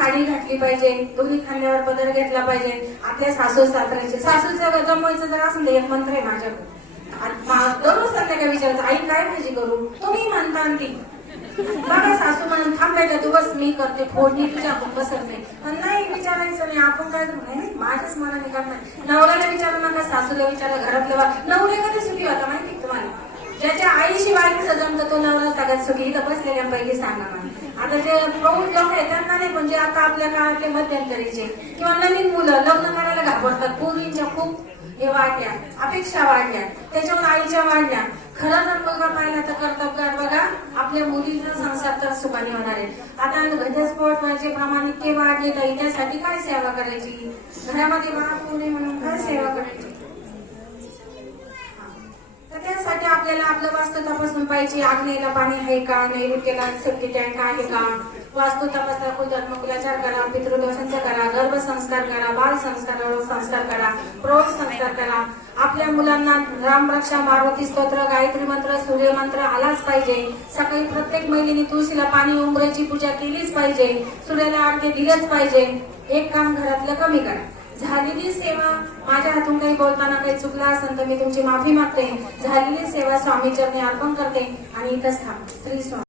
साडी घातली पाहिजे, दोन्ही खांद्यावर पदर घेतला पाहिजे. आपल्या सासू सासऱ्याचे सासूचं जमवायचं जर असं एक मंत्र आहे माझ्याकडे. दररोज संध्याकाळी विचारायचं, आई काय भाजी करू, तुम्ही म्हणता ती बघा सासू म्हणून थांबायला दिवस मी करते फोडणी तुझ्या बसत नाही. पण नाही विचारायचं नाही, आपण काय माझ्याच मनाने करणार. नवऱ्याला विचारू नका, सासूला विचारा, घरातलं नवरे कधी सुखी होता माहिती तुम्हाला? ज्याच्या आईशी वाईट जमतं तो नवरा सगळ्यात सुखी. इथं बसलेल्यांपैकी सांगा मला. आता जे प्रौढ लोक आहेत त्यांना नाही, म्हणजे आता आपल्या काळातले मध्यंतरीचे किंवा नवीन मुलं लग्न करायला घाबरतात. पूर्वीच्या खूप हे वाढल्या, अपेक्षा वाढल्या, त्याच्यावर आईच्या वाढल्या. खरं जर मुलगा पाहिला तर कर्तव्यात बघा, आपल्या मुलीचा संसार तर सुखाने होणार आहे. आता घटस्फोट व्हायचे प्रमाण इतके वाढले तर त्यासाठी काय सेवा करायची? घरामध्ये बाळ होऊ नये म्हणून काय सेवा करायची? तर त्यासाठी आपल्याला आपलं वास्तू तपासून पाहिजे. आग्नेयला पाणी आहे का, नैऋत्येला सेफ्टी टँक आहे का, वास्तू तपासा, कुलाचार करा, पितृदोषांचा करा, गर्भसंस्कार करा, बाल संस्कार करा, प्रौढ संस्कार करा. आपल्या मुलांना रामरक्षा, मारुती स्तोत्र, गायत्री मंत्र, सूर्यमंत्र आलाच पाहिजे. सकाळी प्रत्येक महिलेने तुळशीला पाणी, उंबरेची पूजा केलीच पाहिजे. सूर्याला आरती दिलेच पाहिजे. एक काम घरातलं कमी करा. झालेली सेवा, माझ्या हातून काही बोलताना काही चुकला असेल तर मी तुमची माफी मागते. झालेली सेवा स्वामी चरणी अर्पण करते आणि इथंच थांबते. श्री स्वामी.